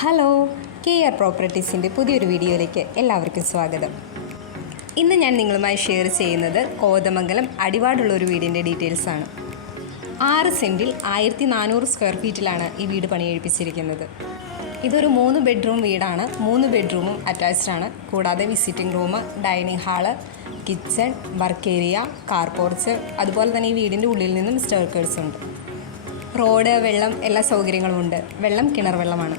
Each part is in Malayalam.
ഹലോ കെ ആർ പ്രോപ്പർട്ടീസിന്റെ പുതിയൊരു വീഡിയോയിലേക്ക് എല്ലാവർക്കും സ്വാഗതം. ഇന്ന് ഞാൻ നിങ്ങളുമായി ഷെയർ ചെയ്യുന്നത് കോതമംഗലം അടിവാടുള്ള ഒരു വീടിന്റെ ഡീറ്റെയിൽസ് ആണ്. ആറ് സെന്റിൽ ആയിരത്തി നാനൂറ് സ്ക്വയർ ഫീറ്റിലാണ് ഈ വീട് പണിയെഴുപ്പിച്ചിരിക്കുന്നത് ഇതൊരു മൂന്ന് ബെഡ്റൂം വീടാണ്. മൂന്ന് ബെഡ്റൂമും അറ്റാച്ച്ഡ് ആണ്. കൂടാതെ visiting room dining hall kitchen work area car porch അതുപോലെ തന്നെ ഈ വീടിന്റെ ഉള്ളിൽ നിന്നും സ്റ്റേർക്കേഴ്സ് ഉണ്ട്. റോഡ് വെള്ളം എല്ലാ സൗകര്യങ്ങളും ഉണ്ട്. വെള്ളം കിണർ വെള്ളമാണ്.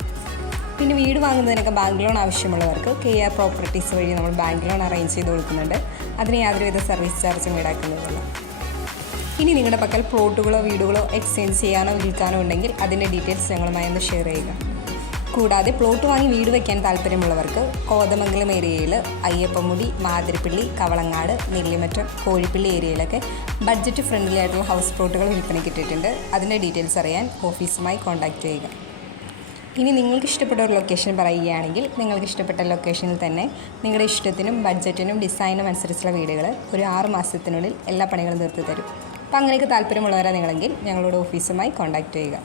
പിന്നെ വീട് വാങ്ങുന്നതിനൊക്കെ ബാങ്ക് ലോൺ ആവശ്യമുള്ളവർക്ക് കെ ആർ പ്രോപ്പർട്ടീസ് വഴി നമ്മൾ ബാങ്ക് ലോൺ അറേഞ്ച് ചെയ്ത് കൊടുക്കുന്നുണ്ട്. അതിന് യാതൊരുവിധ സർവീസ് ചാർജും ഈടാക്കുന്നതല്ല ഇനി നിങ്ങളുടെ പക്കൽ പ്ലോട്ടുകളോ വീടുകളോ എക്സ്ചേഞ്ച് ചെയ്യാനോ വിൽക്കാനോ ഉണ്ടെങ്കിൽ അതിന്റെ ഡീറ്റെയിൽസ് ഞങ്ങളുമായി ഒന്ന് ഷെയർ ചെയ്യുക. കൂടാതെ പ്ലോട്ട് വാങ്ങി വീട് വയ്ക്കാൻ താല്പര്യമുള്ളവർക്ക് കോതമംഗലം ഏരിയയിൽ അയ്യപ്പമുടി മാതിരപ്പള്ളി കവളങ്ങാട് നെല്ലിമറ്റം കോഴിപ്പള്ളി ഏരിയയിലൊക്കെ ബഡ്ജറ്റ് ഫ്രണ്ട്ലി ആയിട്ടുള്ള ഹൗസ് പ്ലോട്ടുകൾ വിൽപ്പനയ്ക്ക് ഇട്ടിട്ടുണ്ട്. അതിന്റെ ഡീറ്റെയിൽസ് അറിയാൻ ഓഫീസുമായി കോൺടാക്റ്റ് ചെയ്യുക. ഇനി നിങ്ങൾക്ക് ഇഷ്ടപ്പെട്ട ഒരു ലൊക്കേഷൻ പറയുകയാണെങ്കിൽ നിങ്ങൾക്ക് ഇഷ്ടപ്പെട്ട ലൊക്കേഷനിൽ തന്നെ നിങ്ങളുടെ ഇഷ്ടത്തിനും ബഡ്ജറ്റിനും ഡിസൈനും അനുസരിച്ചുള്ള വീടുകൾ ഒരു ആറ് മാസത്തിനുള്ളിൽ എല്ലാ പണികളും തീർത്ത് തരും. അപ്പോൾ അങ്ങനെയൊക്കെ താല്പര്യമുള്ളവരാണ് നിങ്ങളെങ്കിൽ ഞങ്ങളുടെ ഓഫീസുമായി കോൺടാക്റ്റ് ചെയ്യുക.